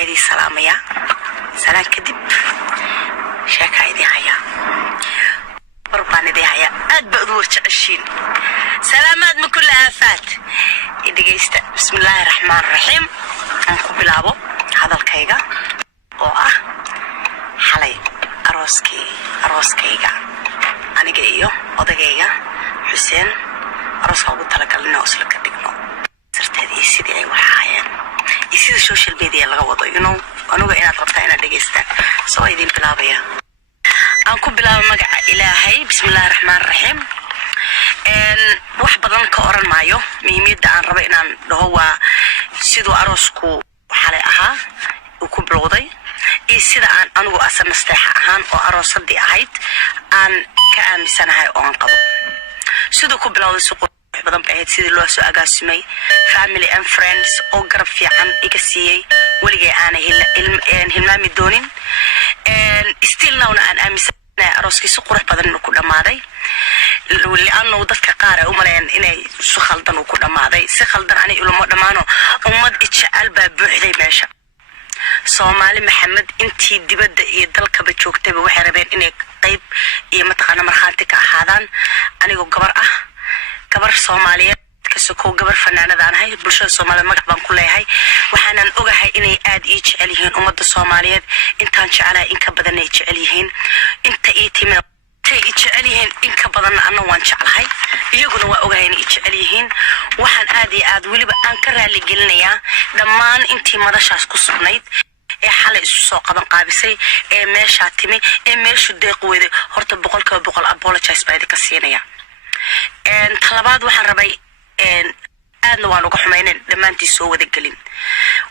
ويدي سلام يا سلام كدب شاكا دي هيا بربان دي هيا أدبر تعشين سلامات من كل آفات إدقيست بسم الله الرحمن الرحيم أنكو بلابو هذا الكيغا حالي أروسكيغا أنا جايو ودقيقة حسين أروسكا قلت لك لنا أصلك دقنو صرت هذه سيدي أي وحايا يصير السوشيال ميديا اللي غوضو أنا قاعدة ربطها أنا دقيستا سوى يدين بلابيا أنكو بلابا مقع إلهي بسم الله الرحمن الرحيم wax badan ka oran maayo muhiimada aan rabo inaan dhaho sidoo aroosku xalay ahaa uu ku bilowday iyo sida aan anigu asan nasteex ahaan oo aroosadii ahayd aan ka aaminsanahay oo aan qabo sidoo ku bilowday suuq badan baa sidii loo soo agaasimay family and friends oo garab fiican iga siiyay waligay aan hilmaami doonin still now aan aaminsanahay arooskiisu qurux badan inuu ku dhamaaday لأنه ضدك قارئ وملاين إني سخلدن وكل ما ذي سخلدن أنا يقولوا ما دمانو ومد إتشال ببوحدي ماشى صومالي محمد أنتي دبد يدلك بتشوك تبي وحربين إنك طيب يمتقنا مرخانتك أحدان أنا يقول قبر صومالية كسكو قبر فنانة ذان هاي برشة صومالي مقبان كلها هاي وحنا نقول هاي إني إتشاليهن ومد الصوماليات إنتان شعلا إنك بدنا إتشاليهن أنت إيتي من إتشاليهن إنك بدنا أنا وان شعلهاي يجونا وأوجهين إتشاليهن وحن آد ولي بأنكر اللي قلنا دمان أنتي ما دشاش كسرنيد حال السوق بن قابسي ماشى تمي ماشى دق وذي هرت بقول أبولا شايس بعد كسينيا طلبات وحن ربي أنا وانو حمينين لما أنتي سو ذي قلين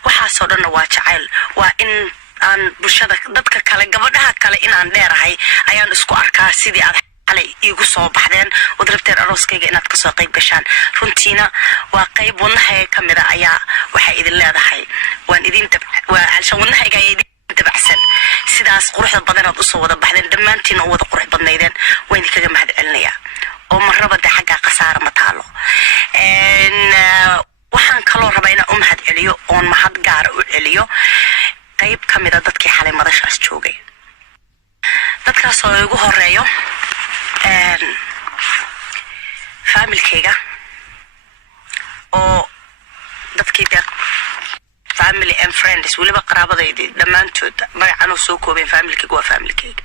وحصلنا واتعال وإن aan bulshada dadka kale gabadhaha kale inaan dheerahay ayaan isku arkaa sidii aad xalay igu soo baxdeen oo darabteen arooskayga inaad ka soo qayb gashaan runtiina waa qayb wadnahay kamida ayaa waxa idin leedahay waan idin waa halshan wadnahayga idin tabacsan sidaas quruxda badan aad u soo wada baxdeen dhamaantiin oo wada qurux badnaydeen waan idinkaga mahad celinayaa oo marrabada xagga qasaara ma taalo waxaan kaloo rabaa inaan u mahad celiyo oo mahad gaar u celiyo qayb kamida dadkii xalay madashaas joogay dadkaas oo ugu horeeyo familkayga oo dadkii family and friends waliba qaraabadaydi dhamaantood magacaan soo koobeen familkayga waa familkayga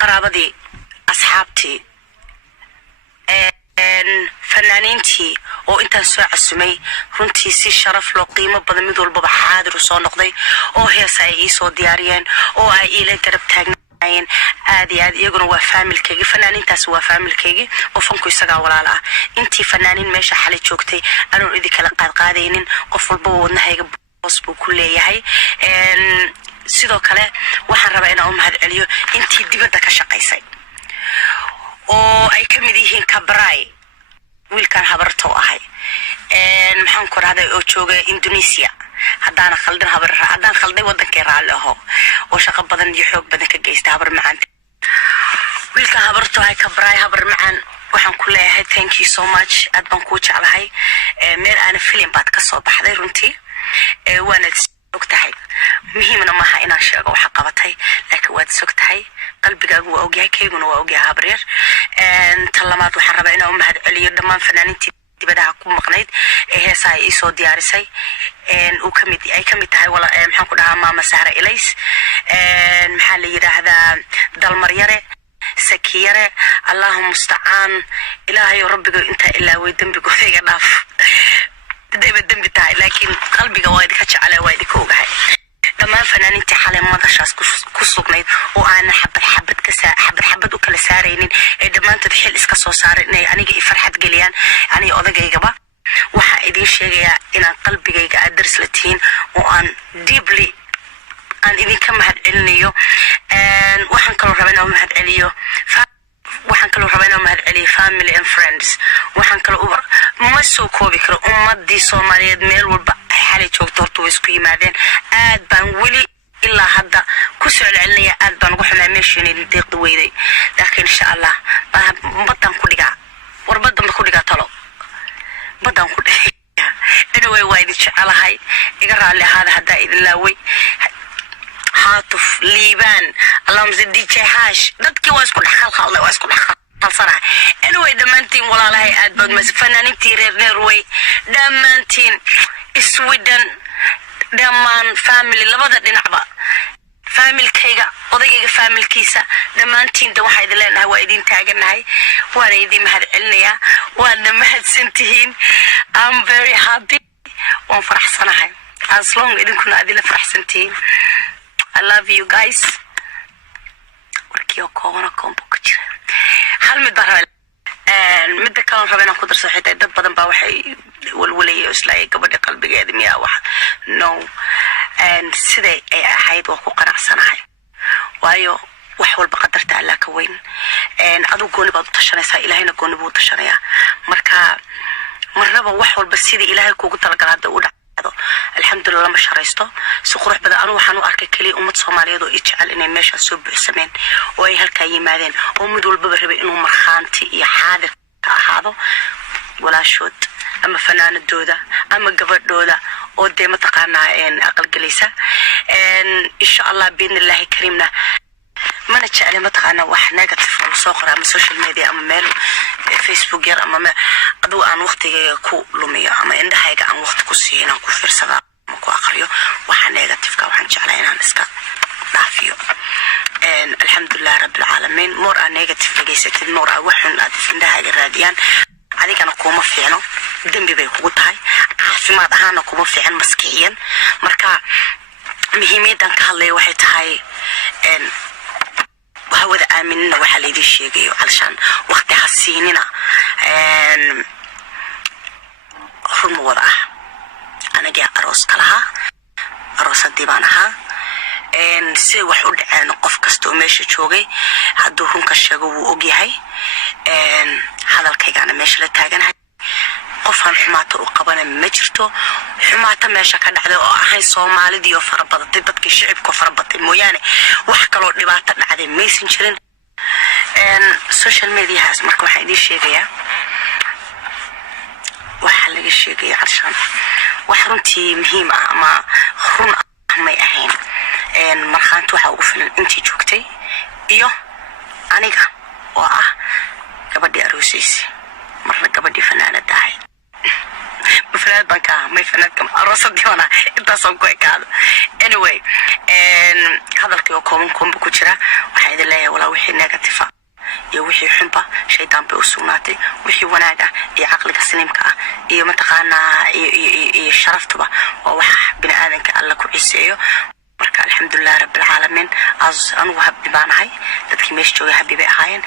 qaraabadii asxaabtii فنانينتي oo intaan soo casumay runtii si sharaf loo qiimo badan mid walba xaadir u soo noqday oo heesa ay soo diyaariyeen oo ay ila garab taagnaayeen aad iyaguna waa familkayga fanaaniintaas waa familkayga oo fanku isaga walaal ah intii fanaaniin meesha xalay joogtay anoo idin kala qaadaynin qof walba wadnahayga boos buu ku leeyahay sidoo kale waxaan rabaa inaan u mahad celiyo intii dibadda ka shaqaysay oo ay kamid yihiin kabray wiilkan habarto ahay maxaan ku raday oo jooga Indonesia hadaan khalday wadankay raali aho oo shaqo badan iyo xoog badan ka geystay habar macaan wiilkan habarto ahay kabray habar macaan waxaan ku leeyahay thank you so much aad baan ku jeclahay meel aan film baad ka soo baxday runtii waana ogtahay muhiimna maaha inaan sheego waxa qabatay laakiin waad sogtahay qalbigaagu waa ogyahay kayguna waa ogyahay habreer talamaad waxaan rabaa inaan u mahad celiyo dhammaan fanaaniintii dibadaha ku maqnayd heesaa ay soo diyaarisay ay kamid tahay maxaan ku dhahaa maama Sahra Ilays maxaa la yiraahdaa dalmaryare sakiyare allahumma musta'an ilaahay rabbiga inta ilaa way dambigooda iga dhaaf dayba dambi tahay laakiin qalbiga waa idinka jeclaa waa idinka ogahay dhammaan fanaaniintii xalay madashaas ku sugnayd oo aan xabad u kala saaraynin ee dhammaantood xil iska soo saaray inay aniga i farxad geliyaan aniga odaygayga waxaan idin sheegayaa inaan qalbigayga aad daris la tihiin oo aan deeply aan idinka mahad celinayo waxaan kaloo rabaa inaan mahad celiyo family and friends waxaan kaloo ma soo koobi karo ummadii Soomaaliyeed meel walba xalay joogto horta way isku yimaadeen aad baan weli ilaa hadda ku soo celinaya aad baan ugu xumaa meeshiin deeqda weyday laakiin insha Allah badan ku dhigaa warbadan ku dhigaa talo badan ku dhigaa anyway waa idin jecelahay iga raalli ahaada haddaa idin laaway haatuf liibaan allahumma DJ hash dadkii waa isku dhexkhalkhalday waa isku dhexkhalsanaa anyway dhammaantiin walaalahay aad baad mas fanaaniintii reer Norway dhammaantiin Sweden dhammaan family labada dhinacba familkayga odagayga familkiisa dhammaantiin waxaa idin leenahay waa idin taaganahay waana idin mahadcelinayaa waana mahadsantihiin I'm very happy waan faraxsanahay as long idinkuna aad ila faraxsantihiin I love you guys warkiyo koona kombo ku jira hal mid baan midda kale rabeen ku darso xitaa dad badan baa waxay walwalayo islaa gabadha qalbigeeda miyaa wax no and siday ay ahayd waa ku qanacsanahay waayo wax walba qadarta Allah ka weyn adu gooni baad u tashanaysaa ilaahayna gooni buu u tashanayaa marka marnaba wax walba sidii ilaahay kuugu talagalay u dhacdo alxamdulillah ma sharaysto si qurux badan anu waxaan u arkay kaliya ummad Soomaaliyeed oo jecel inay meesha soo buuxsameen oo ay halka yimaadeen oo mid walba rabay inuu marxaanti iyo xaadir ka ahaado walaashood ama fanaanadooda ama gabadhooda oo deema taqaanaa aqal galaysa insha Allah biidnillaahi kariimna mana jecel ma taqaanaa wax negative oo soo qoraa ama social media ama meel Facebook yar ama adoo aan waqtigeega ku lumiyo ama indhahayga aan waqti ku siino ku fiirsada ama ku aqriyo waxa negative ka waxaan jeclahay inaan iska dhaafiyo alxamdulillah rabbil alamin more negative gaysatid more waxun aad indhahayga raadiyaan adigana kuma fiicno dambi bay kugu tahay caafimaad ahaan kuma fiicin maskixiyan marka muhiimadan ka hadlay waxay tahay hawada aaminina waxa la idin sheegayo alshan waqti hasiinina rumo wada anaga aroos kalaha aroosadii baan ahaa si wax u dhaceen qof kasto meesha joogay hadduu runka sheego wuu og yahay hadalkaygana meesha la taaganahay qofan xumaato u qabana ma jirto xumaata meesha ka dhacday oo ahay Soomaalidii oo farabadatay dadkii shicibka farabatay mooyaane wax kale oo dhibaato dhacday maysan jirin social media has marka waxa idin sheegaya waxa laga sheegay alshan wax runtii muhiim ah ama run may ahayn marxaantu waxa ugu filan intii joogtay iyo aniga oo ah gabadhii aroosaysi marna gabadhii fanaanada ahayd فنان بنكا ما فنان كم أرسل ديونا إنت صنقوا كذا anyway هذا الكيو كوم بكتيرة وحيد الله ولا وحي نيجاتيفا يوحي حنبا شيطان بأسوناتي وحي وناجا عقلك السليم كا متقانا شرف تبا ووح بني آدم كالله كويسيو marka alxamdulillah rabbil alamin az anu habbi baan ahay dadkii meesha joogay habbi bay ahaayeen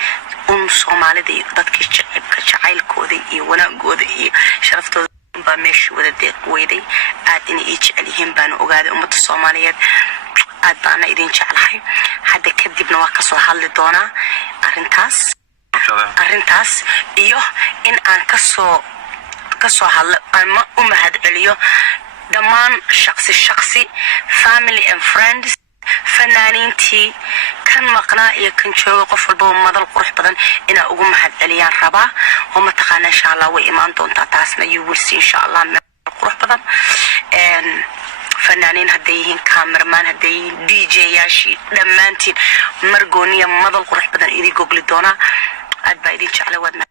Soomaalida dadkii jacaylkooda iyo wanaagooda iyo sharaftooda baa meesha wada deeqweyday aad inay jecel yihiin baan ogaaday ummadda Soomaaliyeed aad baan idin jecelahay hadda kadibna waa ka soo hadli doonaa arintaas iyo in aan ka soo hadlo ama u mahad celiyo دمان شخصي family and friends فنانينتي كان مقنع يكن شو قفل بو مدل قروح بدن إنا أقوم محد عليان ربا وما تقانا إن شاء الله وإيمان دون تاتاسنا you will see إن شاء الله قروح بدن فنانين هديهين كامرمان هديهين DJ ياشي دمانتين مرقونية مدل قروح بدن إذي قوغلي دونا أدبا إذي شعلا ودنا